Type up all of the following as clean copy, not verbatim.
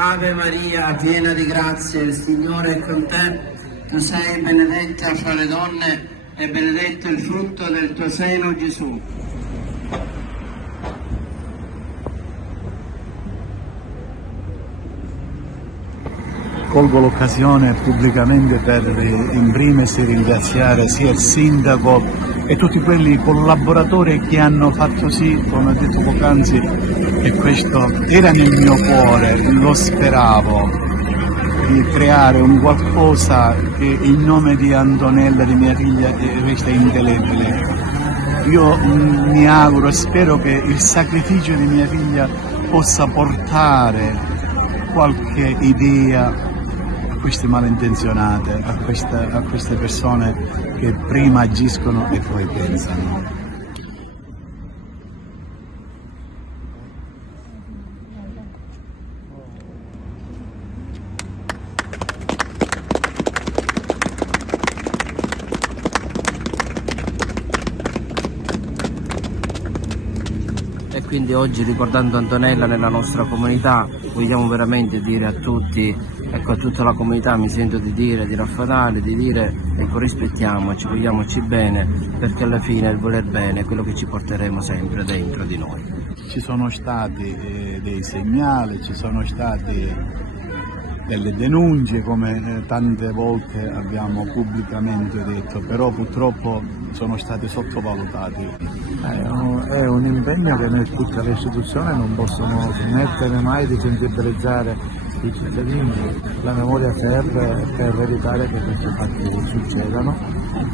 Ave Maria, piena di grazia, il Signore è con te. Tu sei benedetta fra le donne e benedetto il frutto del tuo seno, Gesù. Colgo l'occasione pubblicamente per in primis ringraziare sia il sindaco e tutti quelli collaboratori che hanno fatto sì, come ho detto poc'anzi, che questo era nel mio cuore, lo speravo, di creare un qualcosa che in nome di Antonella, di mia figlia, resta indelebile. Io mi auguro e spero che il sacrificio di mia figlia possa portare qualche idea a queste malintenzionate, a queste persone che prima agiscono e poi pensano. E quindi oggi, ricordando Antonella nella nostra comunità, vogliamo veramente dire a tutti, ecco, a tutta la comunità, mi sento di dire, di Raffadali, di dire, ecco, rispettiamoci, vogliamoci bene, perché alla fine il voler bene è quello che ci porteremo sempre dentro di noi. Ci sono stati dei segnali, ci sono state delle denunce, come tante volte abbiamo pubblicamente detto, però purtroppo sono stati sottovalutati. È un impegno che noi tutte le istituzioni non possono smettere mai di sensibilizzare i cittadini, la memoria serve per evitare che questi fatti succedano.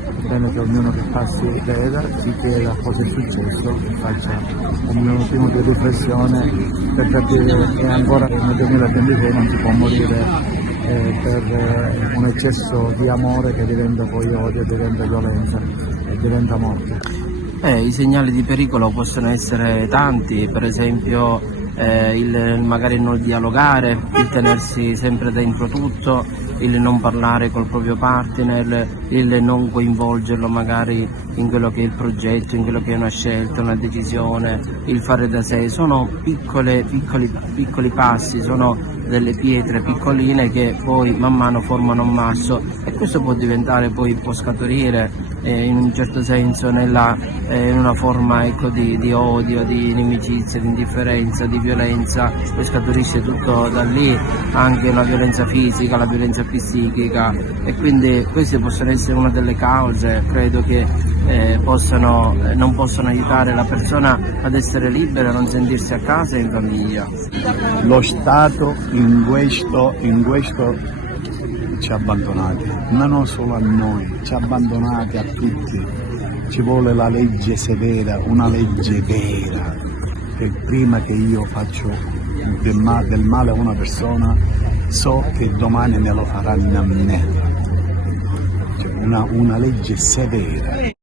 È bene che ognuno che passi veda, si chieda cosa è successo e faccia un minutino di riflessione per capire che ancora nel 2026 non si può morire per un eccesso di amore che diventa poi odio, diventa violenza e diventa morte. I segnali di pericolo possono essere tanti, per esempio magari il non dialogare, il tenersi sempre dentro tutto, il non parlare col proprio partner, il non coinvolgerlo magari in quello che è il progetto, in quello che è una scelta, una decisione, il fare da sé. Sono piccoli passi, sono delle pietre piccoline che poi man mano formano un masso, e questo può diventare, poi può scaturire in un certo senso in una forma, ecco, di odio, di inimicizia, di indifferenza, di violenza. Poi scaturisce tutto da lì, anche la violenza fisica, la violenza psichica, e quindi queste possono essere una delle cause, credo, che non possono aiutare la persona ad essere libera, a non sentirsi a casa e in famiglia. Lo Stato in questo ci ha abbandonati, ma non solo a noi, ci ha abbandonati a tutti. Ci vuole la legge severa, una legge vera, che prima che io faccio del male a una persona so che domani me lo faranno a me. Cioè una legge severa.